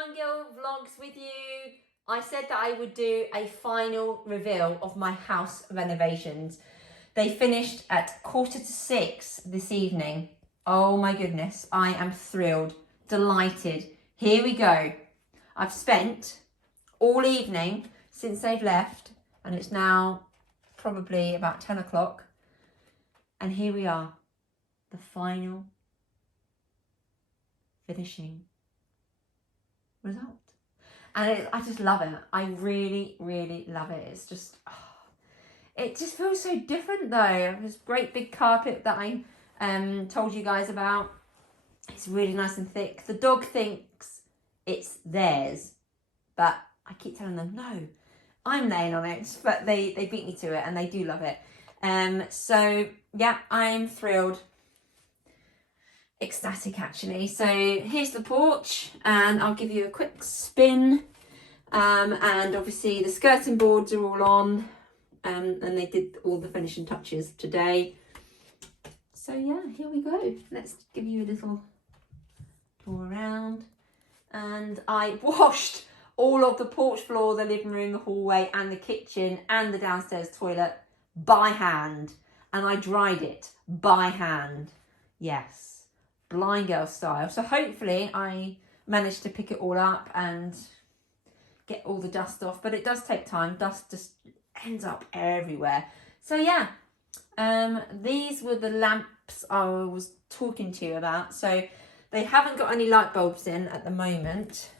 Blind Girl Vlogs with you. I said that I would do a final reveal of my house renovations. They finished at 5:45 this evening. Oh my goodness, I am thrilled, delighted. Here we go. I've spent all evening since they've left, and it's now probably about 10 o'clock. And here we are, the final finishing result. And I just love it. I really, really love it. It's just, it just feels so different though. This great big carpet that I told you guys about. It's really nice and thick. The dog thinks it's theirs, but I keep telling them, no, I'm laying on it. But they beat me to it, and they do love it. So yeah, I'm thrilled. Ecstatic actually. So here's the porch, and I'll give you a quick spin. And obviously the skirting boards are all on, and they did all the finishing touches today. So yeah, here we go. Let's give you a little tour around. And I washed all of the porch floor, the living room, the hallway, and the kitchen, and the downstairs toilet by hand. And I dried it by hand. Yes, blind girl style. So hopefully I managed to pick it all up and get all the dust off. But it does take time. Dust just ends up everywhere. So yeah, these were the lamps I was talking to you about. So they haven't got any light bulbs in at the moment,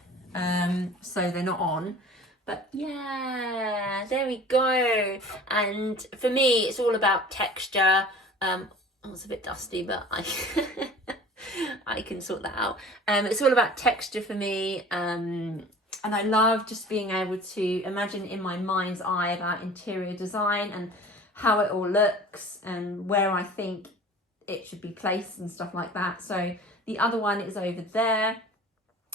so they're not on. But yeah, there we go. And for me, it's all about texture. It's a bit dusty, but I can sort that out. It's all about texture for me. And I love just being able to imagine in my mind's eye about interior design and how it all looks and where I think it should be placed and stuff like that. So the other one is over there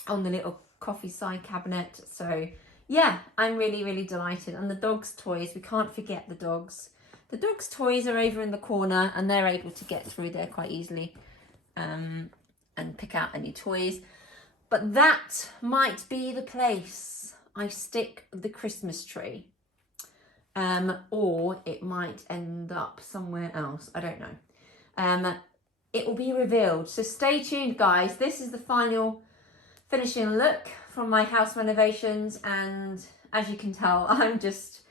on the little coffee side cabinet. So yeah, I'm really, really delighted. And the dog's toys, we can't forget the dogs. The dog's toys are over in the corner, and they're able to get through there quite easily and pick out any toys. But that might be the place I stick the Christmas tree. Or it might end up somewhere else. I don't know. It will be revealed. So stay tuned, guys. This is the final finishing look from my house renovations. And as you can tell, I'm just,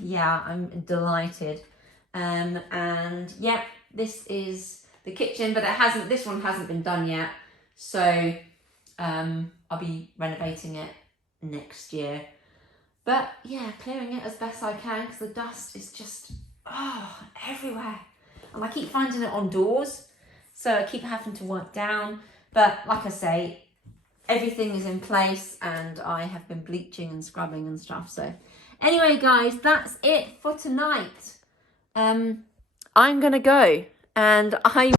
yeah, I'm delighted. And yeah, this is the kitchen, but this one hasn't been done yet. So I'll be renovating it next year. But yeah, clearing it as best I can because the dust is just, everywhere. And I keep finding it on doors, so I keep having to work down. But like I say, everything is in place, and I have been bleaching and scrubbing and stuff. So anyway, guys, that's it for tonight. I'm going to go, and I